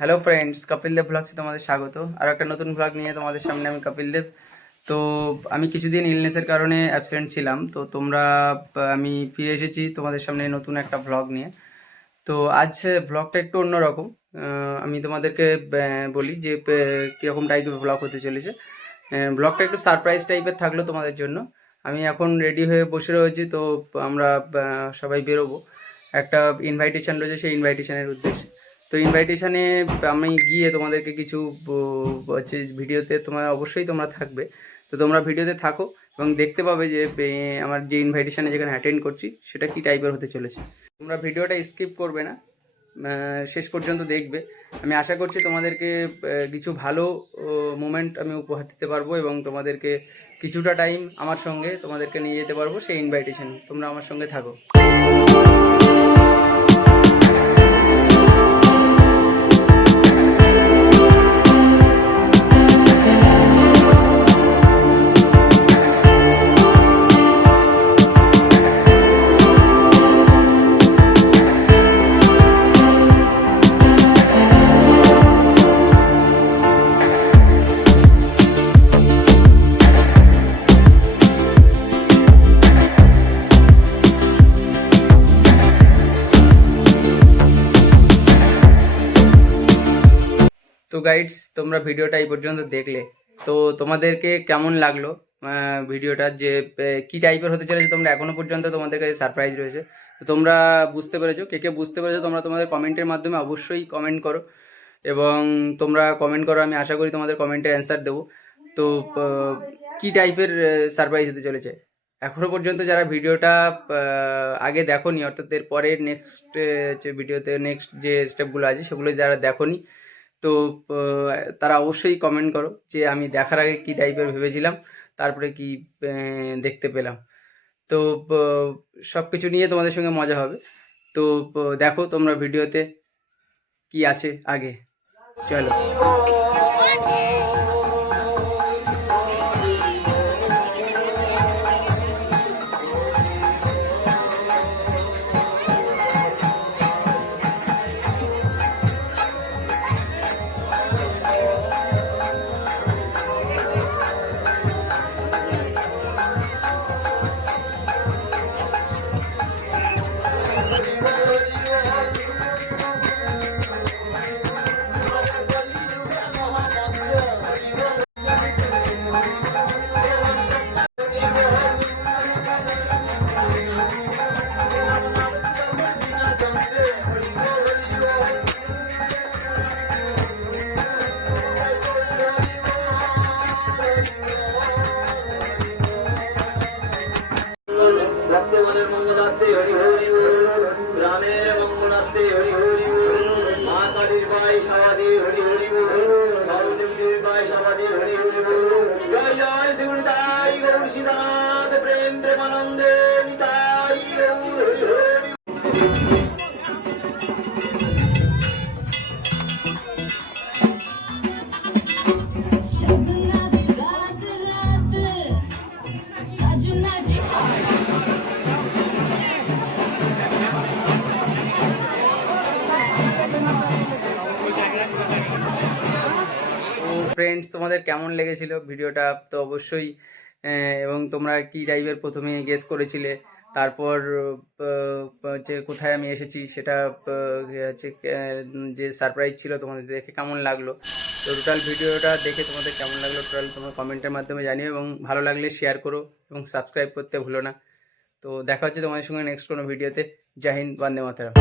Hello friends, Kapil Dev ব্লগসে তোমাদের স্বাগত। আর একটা নতুন ব্লগ নিয়ে তোমাদের সামনে আমি কপিল দেব। তো আমি কিছুদিন ইলনেসের কারণে অ্যাবসেন্ট ছিলাম, তো আমি ফিরে এসেছি তোমাদের সামনে নতুন একটা ব্লগ নিয়ে। তো আজ ব্লগটা একটু অন্যরকম। আমি তোমাদেরকে বলি যে কীরকম টাইপের ব্লগ হতে চলেছে। ব্লগটা একটু সারপ্রাইজ টাইপের থাকলো তোমাদের জন্য। আমি এখন রেডি হয়ে বসে রয়েছি, তো আমরা সবাই বেরোবো। একটা ইনভাইটেশন রয়েছে, সেই ইনভাইটেশনের উদ্দেশ্যে। তো ইনভাইটেশনে আমি গিয়ে তোমাদেরকে কিছু হচ্ছে ভিডিওতে অবশ্যই তোমরা থাকবে। তো তোমরা ভিডিওতে থাকো এবং দেখতে পাবে যে আমার যে ইনভাইটেশনে যেখানে অ্যাটেন্ড করছি সেটা কী টাইপের হতে চলেছে। তোমরা ভিডিওটা স্কিপ করবে না, শেষ পর্যন্ত দেখবে। আমি আশা করছি তোমাদেরকে কিছু ভালো মোমেন্ট আমি উপহার দিতে পারবো এবং তোমাদেরকে কিছুটা টাইম আমার সঙ্গে তোমাদেরকে নিয়ে যেতে পারবো সেই ইনভাইটেশনে। তোমরা আমার সঙ্গে থাকো। তো গাইডস, তোমরা ভিডিওটা এই পর্যন্ত দেখলে, তো তোমাদেরকে কেমন লাগলো ভিডিওটা, যে কি টাইপের হতে চলেছে তোমরা এখনো পর্যন্ত তোমাদের কাছে সারপ্রাইজ রয়েছে। তো তোমরা বুঝতে পেরেছো, কে কে বুঝতে পেরেছো তোমরা তোমাদের কমেন্টের মাধ্যমে অবশ্যই কমেন্ট করো। এবং তোমরা কমেন্ট করো, আমি আশা করি তোমাদের কমেন্টের অ্যান্সার দেবো। তো কি টাইপের সারপ্রাইজ হতে চলেছে এখনো পর্যন্ত যারা ভিডিওটা আগে দেখোনি, অর্থাৎ এর পরে নেক্সট যে ভিডিওতে নেক্সট যে স্টেপগুলো আছে সেগুলো যারা দেখোনি, তো তারা অবশ্যই কমেন্ট করো যে আমি দেখার আগে কি টাইপের ভেবেছিলাম, তারপরে কি দেখতে পেলাম। তো সব কিছু নিয়ে তোমাদের সঙ্গে মজা হবে। তো দেখো তোমরা ভিডিওতে কি আছে আগে, চলো। গ্রামের মঙ্গলার্থে হরি হরি বল, মা কালীর বাই সাবাদে হরি হরি বল, সরস্বতীর বাই সাবাদে হরি হরি বল। জয় জয় শ্রীগুরুতাই গৌর সীতানাথ, প্রেম প্রেমানন্দে নিতাই গৌর হরি হরি। ফ্রেন্ডস, তোমাদের কেমন লেগেছিল ভিডিওটা তো অবশ্যই, এবং তোমরা কি টাইপের প্রথমে গেস করেছিলে, তারপর যে কোথায় আমি এসেছি সেটা হচ্ছে যে সারপ্রাইজ ছিল তোমাদের দেখে কেমন লাগলো। তো টোটাল ভিডিওটা দেখে তোমাদের কেমন লাগলো টোটাল তোমার কমেন্টের মাধ্যমে জানিও, এবং ভালো লাগলে শেয়ার করো এবং সাবস্ক্রাইব করতে ভুলো না। তো দেখা হচ্ছে তোমাদের সঙ্গে নেক্সট কোনো ভিডিওতে। জয় হিন্দ, বন্দে মাতরম।